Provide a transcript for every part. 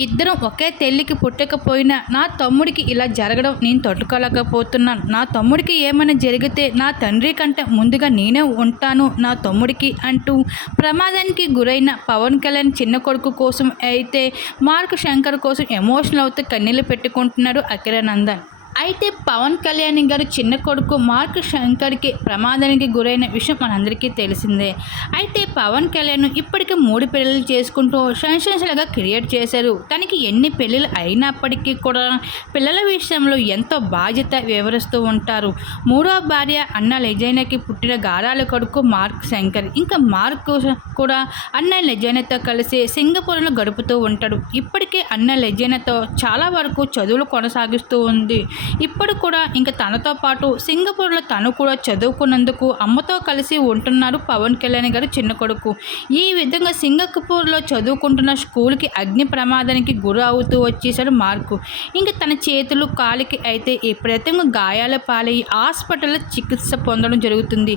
ఇద్దరం ఒకే తెల్లికి పుట్టకపోయినా నా తమ్ముడికి ఇలా జరగడం నేను తట్టుకోలేకపోతున్నాను. నా తమ్ముడికి ఏమైనా జరిగితే నా తండ్రి కంటే ముందుగా నేనే ఉంటాను నా తమ్ముడికి అంటూ ప్రమాదానికి గురైన పవన్ కళ్యాణ్ చిన్న కొడుకు కోసం అయితే మార్క్ శంకర్ కోసం ఎమోషనల్ అవుతూ కన్నీళ్ళు పెట్టుకుంటున్నాడు అఖిరానందన్ అయితే పవన్ కళ్యాణ్ గారు చిన్న కొడుకు మార్క్ శంకర్కి ప్రమాదానికి గురైన విషయం మనందరికీ తెలిసిందే. అయితే పవన్ కళ్యాణ్ ఇప్పటికే మూడు పెళ్ళిళ్ళు చేసుకుంటూ సెన్సేషన్గా క్రియేట్ చేశారు. తనకి ఎన్ని పెళ్ళిళ్ళు అయినప్పటికీ కూడా పిల్లల విషయంలో ఎంతో బాధ్యత వివరిస్తూ ఉంటారు. మూడో భార్య అన్న లెజైనకి పుట్టిన గారాల కొడుకు మార్క్ శంకర్. ఇంకా మార్క్ కూడా అన్న లెజైనతో కలిసి సింగపూర్లో గడుపుతూ ఉంటాడు. ఇప్పటికే అన్న లెజైనతో చాలా వరకు చదువులు కొనసాగిస్తూ ఉంది. ఇప్పుడు కూడా ఇంకా తనతో పాటు సింగపూర్లో తను కూడా చదువుకున్నందుకు అమ్మతో కలిసి ఉంటున్నారు పవన్ కళ్యాణ్ గారు చిన్న కొడుకు. ఈ విధంగా సింగపూర్లో చదువుకుంటున్న స్కూల్కి అగ్ని ప్రమాదానికి గురి అవుతూ వచ్చేసాడు మార్కు. ఇంకా తన చేతులు కాలికి అయితే ప్రత్యేకంగా గాయాల పాలయ్యి హాస్పిటల్లో చికిత్స పొందడం జరుగుతుంది.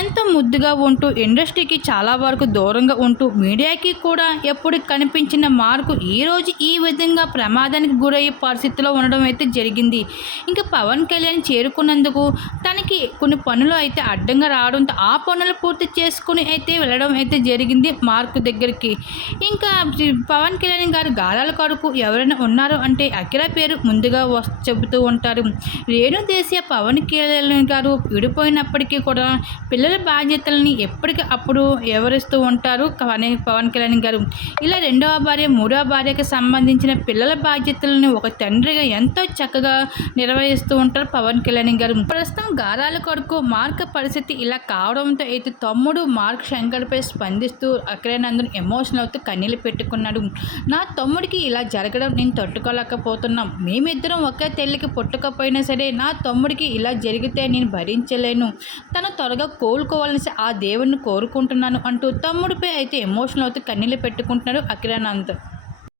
ఎంతో ముద్దుగా ఉంటూ ఇండస్ట్రీకి చాలా వరకు దూరంగా ఉంటూ మీడియాకి కూడా ఎప్పుడు కనిపించిన మార్కు ఈరోజు ఈ విధంగా ప్రమాదానికి గురయ్యే పరిస్థితిలో ఉండడం అయితే జరిగింది. ఇంకా పవన్ కళ్యాణ్ చేరుకున్నందుకు తనకి కొన్ని పనులు అయితే అడ్డంగా రావడంతో ఆ పనులు పూర్తి చేసుకుని అయితే వెళ్ళడం అయితే జరిగింది మార్క్ దగ్గరికి. ఇంకా పవన్ కళ్యాణ్ గారు గాలాల కొరకు ఎవరైనా ఉన్నారు అంటే అఖిల పేరు ముందుగా చెబుతూ ఉంటారు. రేణు దేశీయ పవన్ కళ్యాణ్ గారు విడిపోయినప్పటికీ కూడా పిల్లల బాధ్యతలని ఎప్పటికీ అప్పుడు వివరిస్తూ ఉంటారు పవన్ కళ్యాణ్ గారు. ఇలా రెండవ భార్య మూడవ భార్యకి సంబంధించిన పిల్లల బాధ్యతలను ఒక తండ్రిగా ఎంతో చక్కగా నిర్వహిస్తూ ఉంటారు పవన్ కళ్యాణ్ గారు. ప్రస్తుతం గారాల కొడుకు మార్క్ పరిస్థితి ఇలా కావడంతో అయితే తమ్ముడు మార్క్ శంకర్పై స్పందిస్తూ అఖిలానందన్ ఎమోషనల్ అవుతూ కన్నీళ్ళు పెట్టుకున్నాడు. నా తమ్ముడికి ఇలా జరగడం నేను తట్టుకోలేకపోతున్నాం. మేమిద్దరం ఒకే తెల్లికి పుట్టకపోయినా సరే నా తమ్ముడికి ఇలా జరిగితే నేను భరించలేను. తను త్వరగా కోలుకోవాలని ఆ దేవుడిని కోరుకుంటున్నాను అంటూ తమ్ముడిపై అయితే ఎమోషనల్ అవుతూ కన్నీళ్ళు పెట్టుకుంటున్నాడు అఖిలానంద్.